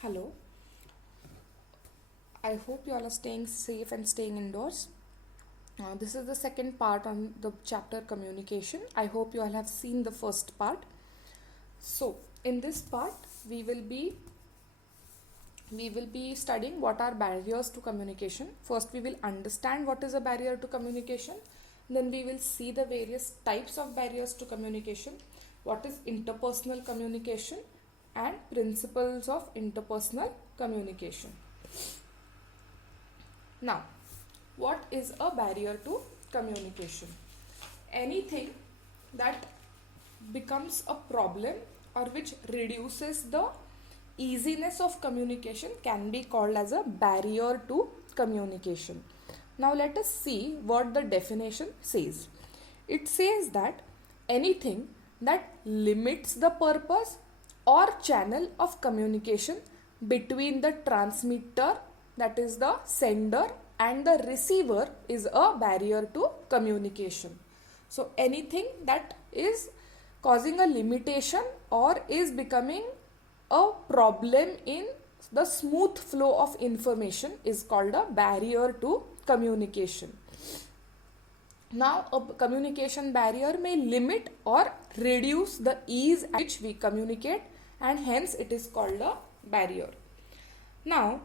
Hello, I hope you all are staying safe and staying indoors. This is the second part on the chapter communication. I hope you all have seen the first part. So, in this part, we will be studying what are barriers to communication. First, we will understand what is a barrier to communication. Then we will see the various types of barriers to communication, what is interpersonal communication, and principles of interpersonal communication. Now, what is a barrier to communication? Anything that becomes a problem or which reduces the easiness of communication can be called as a barrier to communication. Now, let us see what the definition says. It says that anything that limits the purpose or channel of communication between the transmitter, that is the sender, and the receiver is a barrier to communication. So anything that is causing a limitation or is becoming a problem in the smooth flow of information is called a barrier to communication. Now, a communication barrier may limit or reduce the ease at which we communicate, and hence it is called a barrier. Now,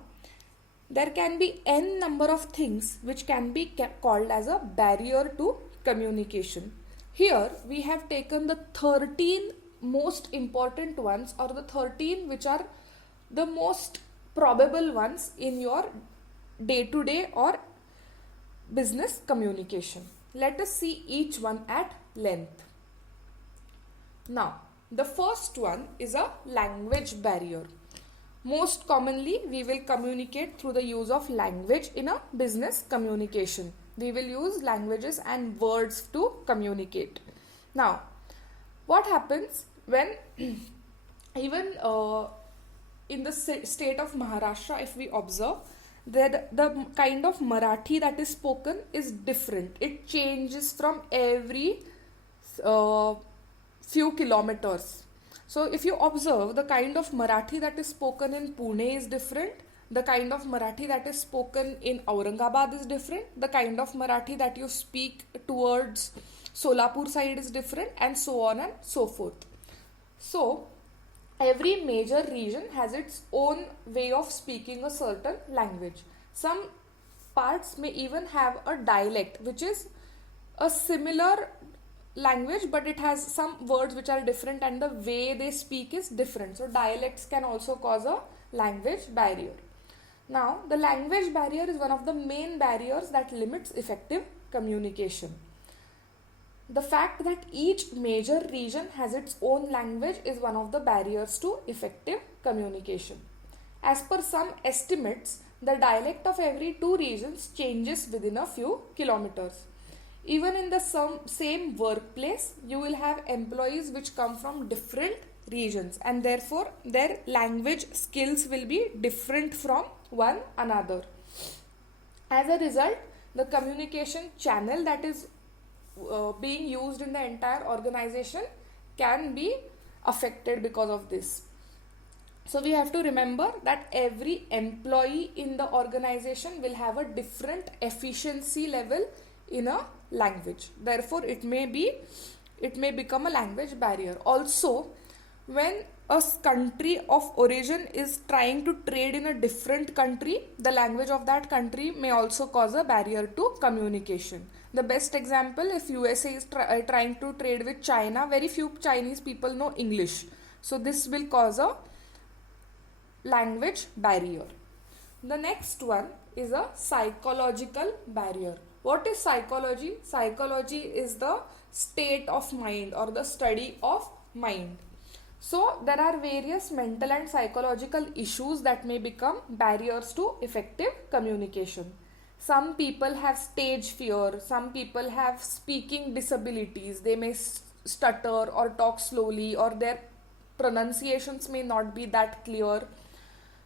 there can be n number of things which can be called as a barrier to communication. Here we have taken the 13 most important ones, or the 13 which are the most probable ones in your day-to-day or business communication. Let us see each one at length. Now, the first one is a language barrier. Most commonly, we will communicate through the use of language in a business communication. We will use languages and words to communicate. Now, what happens when even in the state of Maharashtra, if we observe, that the kind of Marathi that is spoken is different. It changes from every few kilometers. So if you observe, the kind of Marathi that is spoken in Pune is different. The kind of Marathi that is spoken in Aurangabad is different. The kind of Marathi that you speak towards Solapur side is different, and so on and so forth. So every major region has its own way of speaking a certain language. Some parts may even have a dialect, which is a similar language, but it has some words which are different and the way they speak is different. So dialects can also cause a language barrier. Now, the language barrier is one of the main barriers that limits effective communication. The fact that each major region has its own language is one of the barriers to effective communication. As per some estimates, the dialect of every two regions changes within a few kilometers. Even in the same workplace, you will have employees which come from different regions, and therefore their language skills will be different from one another. As a result, the communication channel that is being used in the entire organization can be affected because of this. So we have to remember that every employee in the organization will have a different efficiency level in a language. Therefore, it may become a language barrier. Also, when a country of origin is trying to trade in a different country, the language of that country may also cause a barrier to communication. The best example, if USA is trying to trade with China, very few Chinese people know English. So this will cause a language barrier. The next one is a psychological barrier. What is psychology? Psychology is the state of mind or the study of mind. So there are various mental and psychological issues that may become barriers to effective communication. Some people have stage fear, some people have speaking disabilities, they may stutter or talk slowly, or their pronunciations may not be that clear.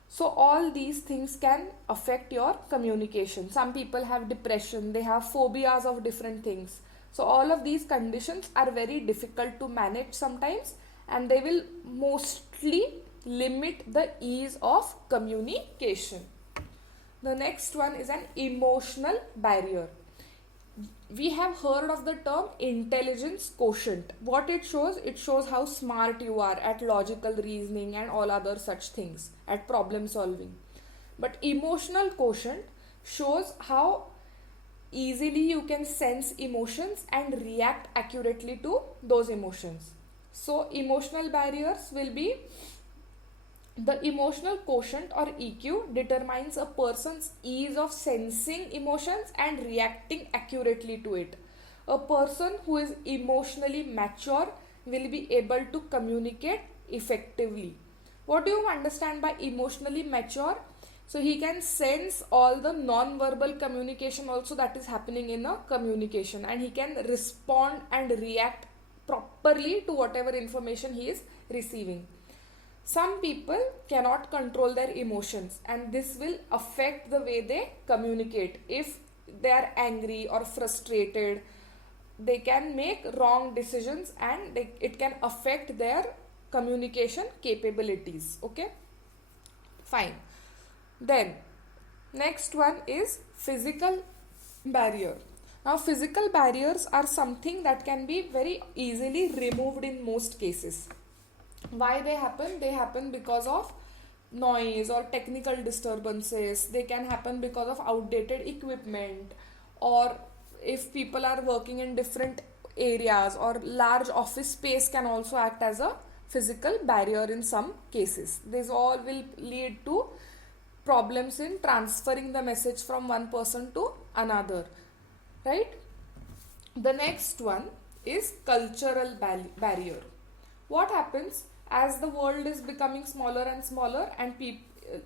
So all these things can affect your communication. Some people have depression, they have phobias of different things. So all of these conditions are very difficult to manage sometimes, and they will mostly limit the ease of communication. The next one is an emotional barrier. We have heard of the term intelligence quotient. What it shows how smart you are at logical reasoning and all other such things, at problem solving. But emotional quotient shows how easily you can sense emotions and react accurately to those emotions. So emotional barriers will be, the emotional quotient or EQ determines a person's ease of sensing emotions and reacting accurately to it. A person who is emotionally mature will be able to communicate effectively. What do you understand by emotionally mature? So he can sense all the non-verbal communication also that is happening in a communication, and he can respond and react properly to whatever information he is receiving. Some people cannot control their emotions, and this will affect the way they communicate. If they are angry or frustrated, they can make wrong decisions, and it can affect their communication capabilities. Okay, fine. Then next one is physical barrier. Now physical barriers are something that can be very easily removed in most cases. Why they happen? They happen because of noise or technical disturbances. They can happen because of outdated equipment, or if people are working in different areas, or large office space can also act as a physical barrier in some cases. This all will lead to problems in transferring the message from one person to another, right? The next one is cultural barrier. What happens as the world is becoming smaller and smaller, and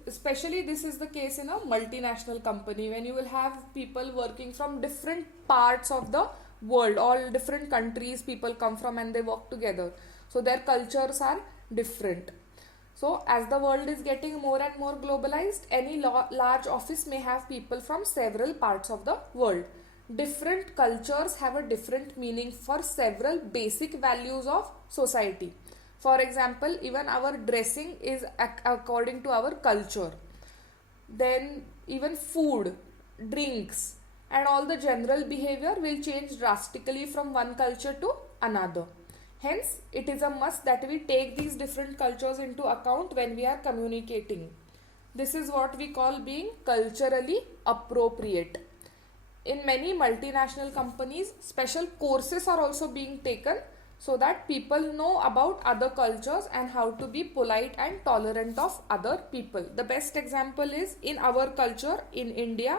especially this is the case in a multinational company, when you will have people working from different parts of the world, all different countries people come from and they work together, so their cultures are different. So as the world is getting more and more globalized, any large office may have people from several parts of the world. Different cultures have a different meaning for several basic values of society. For example, even our dressing is according to our culture. Then even food, drinks, and all the general behavior will change drastically from one culture to another. Hence, it is a must that we take these different cultures into account when we are communicating. This is what we call being culturally appropriate. In many multinational companies, special courses are also being taken so that people know about other cultures and how to be polite and tolerant of other people. The best example is in our culture in India.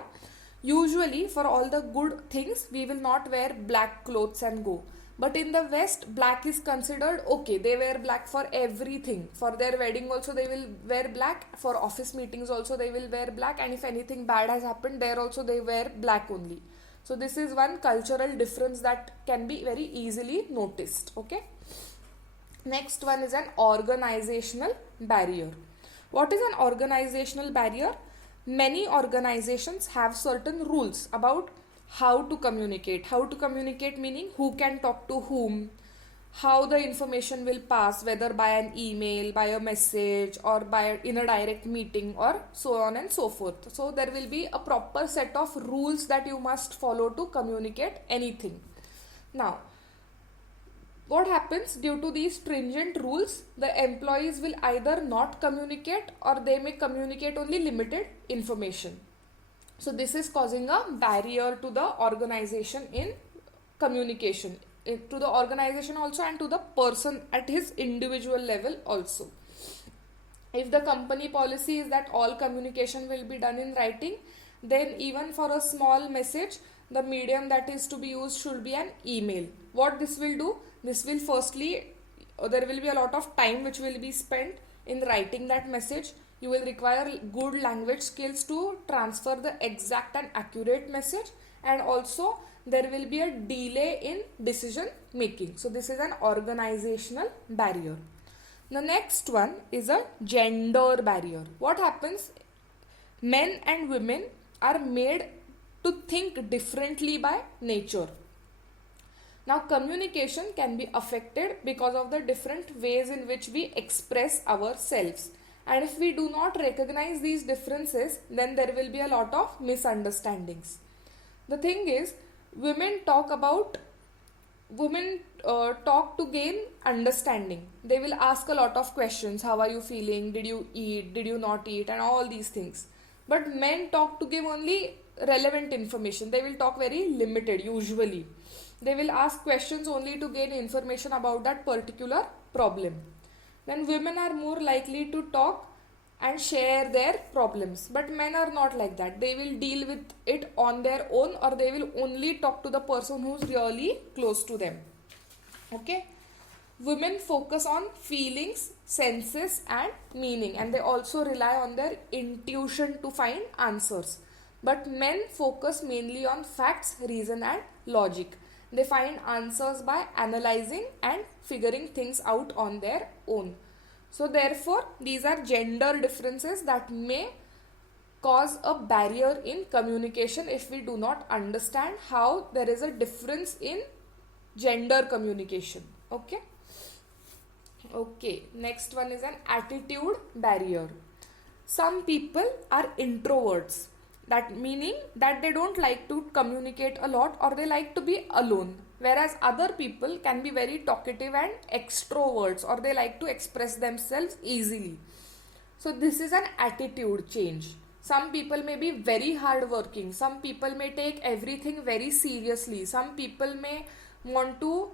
Usually for all the good things, we will not wear black clothes and go. But in the West, black is considered okay. They wear black for everything. For their wedding also they will wear black. For office meetings also they will wear black. And if anything bad has happened, there also they wear black only. So this is one cultural difference that can be very easily noticed. Okay. Next one is an organizational barrier. What is an organizational barrier? Many organizations have certain rules about how to communicate. How to communicate meaning who can talk to whom, how the information will pass, whether by an email, by a message, or in a direct meeting, or so on and so forth. So there will be a proper set of rules that you must follow to communicate anything. Now, what happens due to these stringent rules? The employees will either not communicate, or they may communicate only limited information. So this is causing a barrier to the organization in communication, to the organization also, and to the person at his individual level also. If the company policy is that all communication will be done in writing, then even for a small message, the medium that is to be used should be an email. What this will do? This will firstly, there will be a lot of time which will be spent in writing that message. You will require good language skills to transfer the exact and accurate message, and also there will be a delay in decision making. So this is an organizational barrier. The next one is a gender barrier. What happens? Men and women are made to think differently by nature. Now, communication can be affected because of the different ways in which we express ourselves. And if we do not recognize these differences, then there will be a lot of misunderstandings. The thing is, women talk about women talk to gain understanding. They will ask a lot of questions. How are you feeling? Did you eat? Did you not eat? And all these things. But men talk to give only relevant information. They will talk very limited usually. They will ask questions only to gain information about that particular problem. Then women are more likely to talk and share their problems, but men are not like that. They will deal with it on their own, or they will only talk to the person who's really close to them. Okay, women focus on feelings, senses and meaning, and they also rely on their intuition to find answers. But men focus mainly on facts, reason and logic. They find answers by analyzing and figuring things out on their own. So therefore, these are gender differences that may cause a barrier in communication if we do not understand how there is a difference in gender communication. Okay, next one is an attitude barrier. Some people are introverts, that meaning that they don't like to communicate a lot, or they like to be alone, whereas other people can be very talkative and extroverts, or they like to express themselves easily. So this is an attitude change. Some people may be very hardworking, some people may take everything very seriously, some people may want to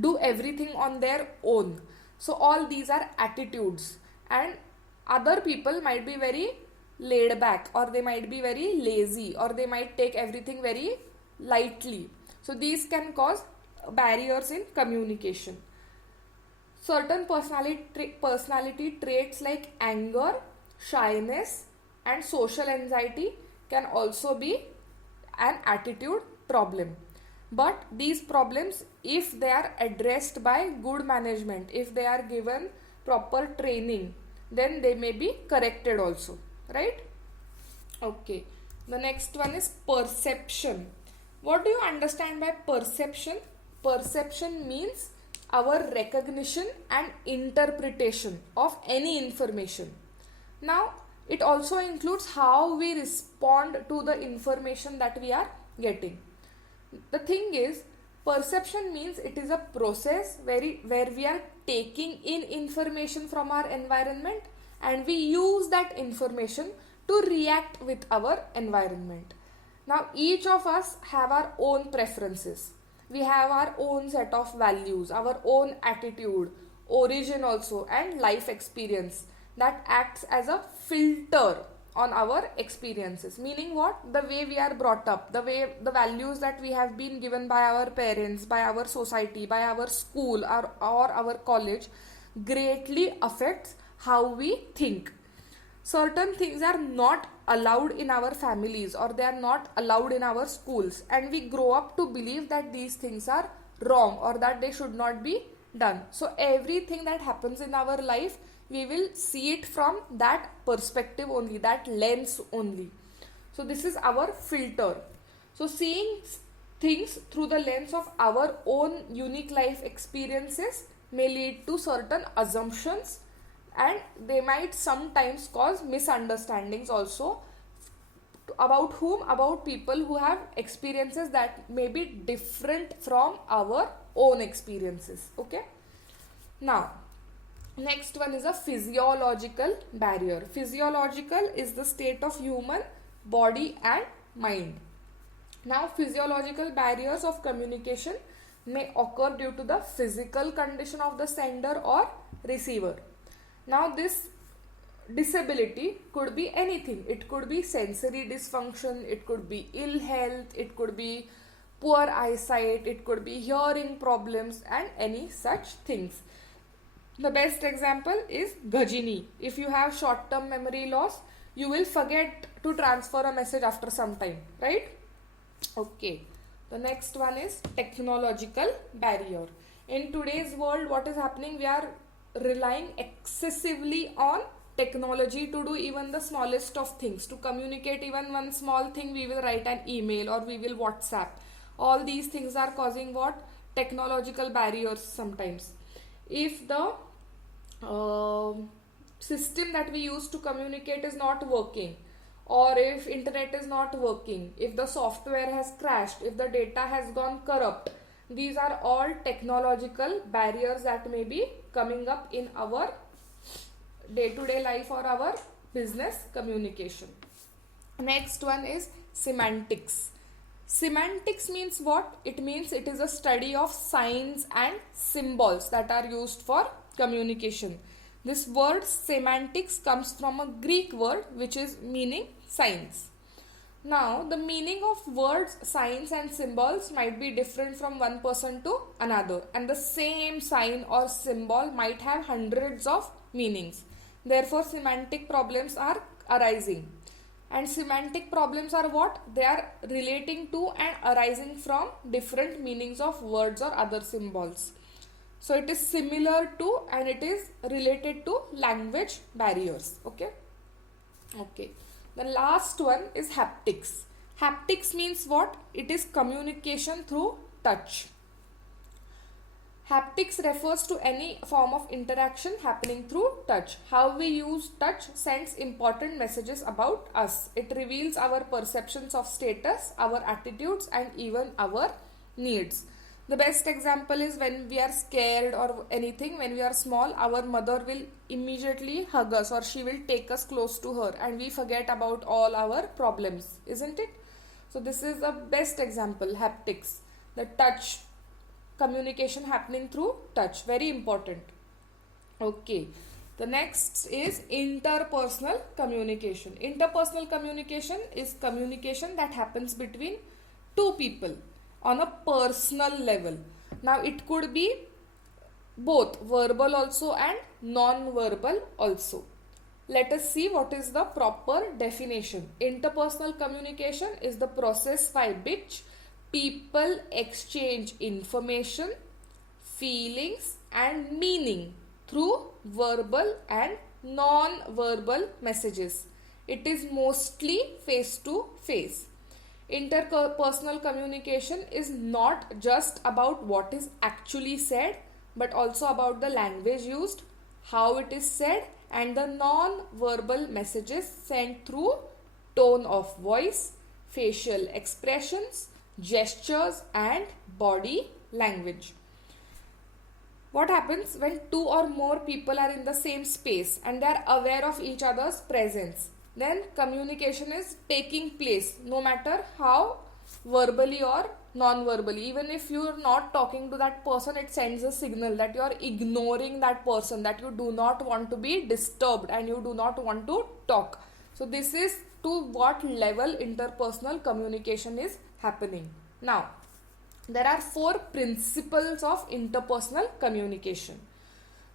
do everything on their own. So all these are attitudes, and other people might be very laid back, or they might be very lazy, or they might take everything very lightly. So these can cause barriers in communication. Certain personality traits like anger, shyness and social anxiety can also be an attitude problem. But these problems, if they are addressed by good management, if they are given proper training, then they may be corrected also, right? Okay, the next one is perception. What do you understand by perception? Perception means our recognition and interpretation of any information. Now, it also includes how we respond to the information that we are getting. The thing is, perception means it is a process where we are taking in information from our environment, and we use that information to react with our environment. Now, each of us have our own preferences. We have our own set of values, our own attitude, origin also, and life experience that acts as a filter on our experiences. Meaning what? The way we are brought up, the values that we have been given by our parents, by our society, by our school, or our college greatly affects how we think. Certain things are not allowed in our families, or they are not allowed in our schools, and we grow up to believe that these things are wrong, or that they should not be done. So everything that happens in our life, we will see it from that perspective only, that lens only. So this is our filter. So seeing things through the lens of our own unique life experiences may lead to certain assumptions, and they might sometimes cause misunderstandings also. About whom? About people who have experiences that may be different from our own experiences. Okay, now next one is a physiological barrier. Physiological is the state of human body and mind. Now, physiological barriers of communication may occur due to the physical condition of the sender or receiver. Now, this disability could be anything. It could be sensory dysfunction, it could be ill health, it could be poor eyesight, it could be hearing problems, and any such things. The best example is Ghajini. If you have short-term memory loss, you will forget to transfer a message after some time, right? Okay. The next one is technological barrier. In today's world, what is happening? We are relying excessively on technology to do even the smallest of things. To communicate even one small thing, we will write an email, or we will WhatsApp, All these things are causing what? Technological barriers sometimes. If the system that we use to communicate is not working, or if internet is not working, if the software has crashed, if the data has gone corrupt, these are all technological barriers that may be coming up in our day-to-day life or our business communication. Next one is semantics. Semantics means what? It means it is a study of signs and symbols that are used for communication. This word semantics comes from a Greek word which is meaning signs. Now, the meaning of words, signs and symbols might be different from one person to another, and the same sign or symbol might have hundreds of meanings. Therefore, semantic problems are arising. And semantic problems are what? They are relating to and arising from different meanings of words or other symbols. So it is similar to and it is related to language barriers. Okay. The last one is haptics. Haptics means what? It is communication through touch. Haptics refers to any form of interaction happening through touch. How we use touch sends important messages about us. It reveals our perceptions of status, our attitudes, and even our needs. The best example is when we are scared or anything, when we are small, our mother will immediately hug us or she will take us close to her and we forget about all our problems, isn't it? So this is the best example, haptics. The touch, communication happening through touch, very important. Okay, the next is interpersonal communication. Interpersonal communication is communication that happens between two people on a personal level. Now it could be both verbal also and non-verbal also. Let us see what is the proper definition. Interpersonal communication is the process by which people exchange information, feelings and meaning through verbal and non-verbal messages. It is mostly face to face. Interpersonal communication is not just about what is actually said, but also about the language used, how it is said, and the non-verbal messages sent through tone of voice, facial expressions, gestures and body language. What happens when two or more people are in the same space and they are aware of each other's presence? Then communication is taking place, no matter how verbally or non-verbally. Even if you are not talking to that person, it sends a signal that you are ignoring that person, that you do not want to be disturbed and you do not want to talk. So this is to what level interpersonal communication is happening. Now, there are 4 principles of interpersonal communication.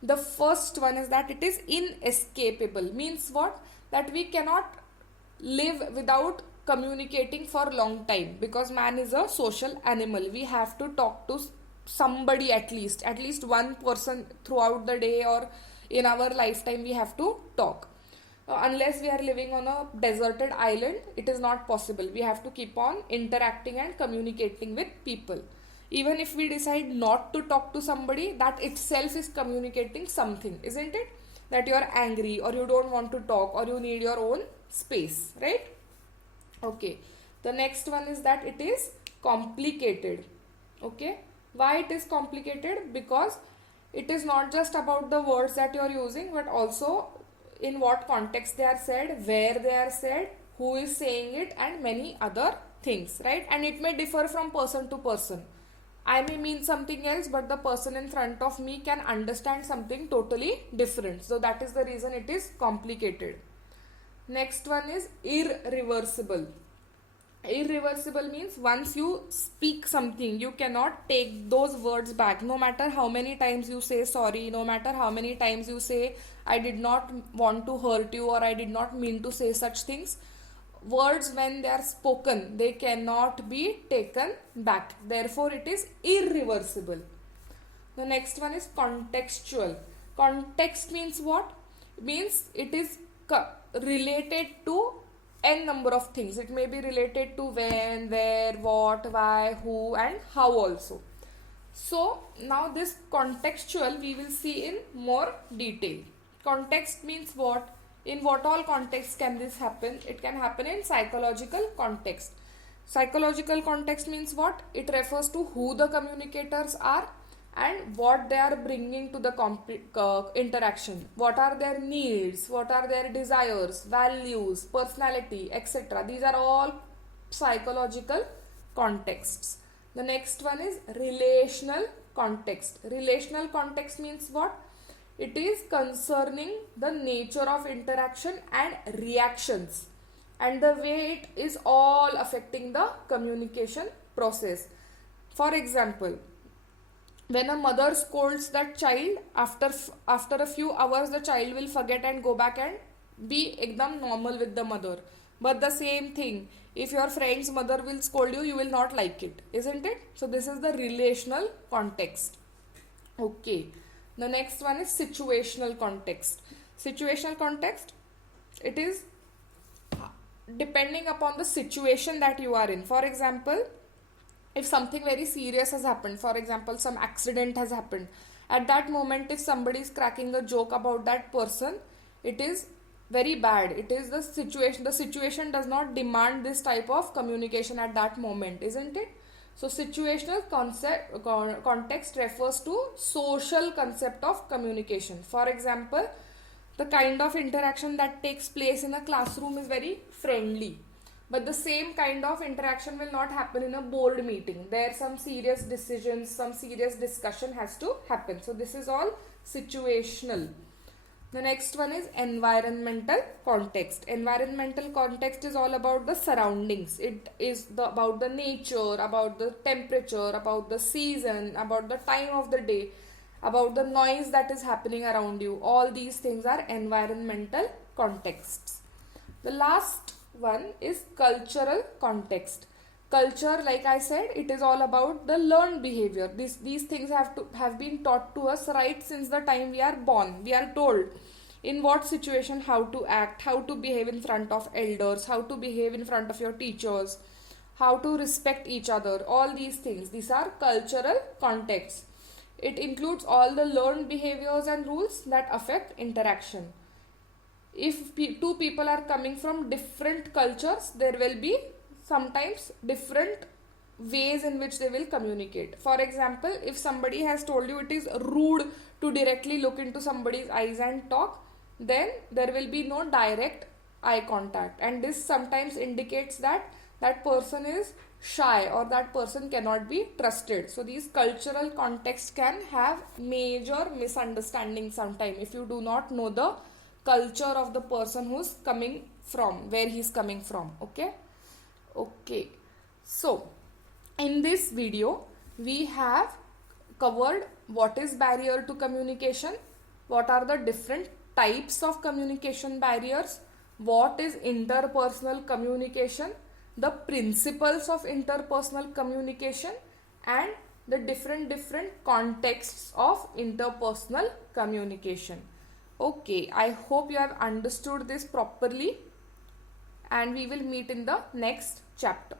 The first one is that it is inescapable. Means what? That we cannot live without communicating for a long time, because man is a social animal. We have to talk to somebody, at least one person throughout the day or in our lifetime we have to talk. Unless we are living on a deserted island, it is not possible. We have to keep on interacting and communicating with people. Even if we decide not to talk to somebody, that itself is communicating something, isn't it? That you are angry or you don't want to talk or you need your own space, right? Okay. The next one is that it is complicated. Okay. Why it is complicated? Because it is not just about the words that you are using, but also in what context they are said, where they are said, who is saying it, and many other things, right? And it may differ from person to person. I may mean something else, but the person in front of me can understand something totally different. So that is the reason it is complicated. Next one is irreversible. Irreversible means once you speak something, you cannot take those words back. No matter how many times you say sorry, no matter how many times you say I did not want to hurt you or I did not mean to say such things. Words, when they are spoken, they cannot be taken back. Therefore, it is irreversible. The next one is contextual. Context means what? It means it is related to n number of things. It may be related to when, where, what, why, who, and how also. So now this contextual we will see in more detail. Context means what? In what all contexts can this happen? It can happen in psychological context. Psychological context means what? It refers to who the communicators are and what they are bringing to the interaction. What are their needs? What are their desires, values, personality, etc. These are all psychological contexts. The next one is relational context. Relational context means what? It is concerning the nature of interaction and reactions and the way it is all affecting the communication process. For example, when a mother scolds that child, after a few hours the child will forget and go back and be ekdam normal with the mother. But the same thing, if your friend's mother will scold you, you will not like it, isn't it? So this is the relational context. Okay. The next one is situational context. Situational context, it is depending upon the situation that you are in. For example, if something very serious has happened, for example, some accident has happened, at that moment, if somebody is cracking a joke about that person, it is very bad. It is the situation does not demand this type of communication at that moment, isn't it? So situational context refers to social concept of communication. For example, the kind of interaction that takes place in a classroom is very friendly, but the same kind of interaction will not happen in a board meeting. There some serious decisions, some serious discussion has to happen. So this is all situational. The next one is environmental context. Environmental context is all about the surroundings. It is about the nature, about the temperature, about the season, about the time of the day, about the noise that is happening around you. All these things are environmental contexts. The last one is cultural context. Culture, like I said, it is all about the learned behavior. These things have been taught to us right since the time we are born. We are told in what situation how to act, how to behave in front of elders, how to behave in front of your teachers, how to respect each other. All these things, these are cultural contexts. It includes all the learned behaviors and rules that affect interaction. If two people are coming from different cultures, there will be sometimes different ways in which they will communicate. For example, if somebody has told you it is rude to directly look into somebody's eyes and talk, then there will be no direct eye contact, and this sometimes indicates that that person is shy or that person cannot be trusted. So these cultural contexts can have major misunderstandings sometimes if you do not know the culture of the person who's coming from, where he's coming from. Okay, so in this video we have covered what is barrier to communication, what are the different types of communication barriers, what is interpersonal communication, the principles of interpersonal communication, and the different contexts of interpersonal communication. Okay, I hope you have understood this properly, and we will meet in the next chapter.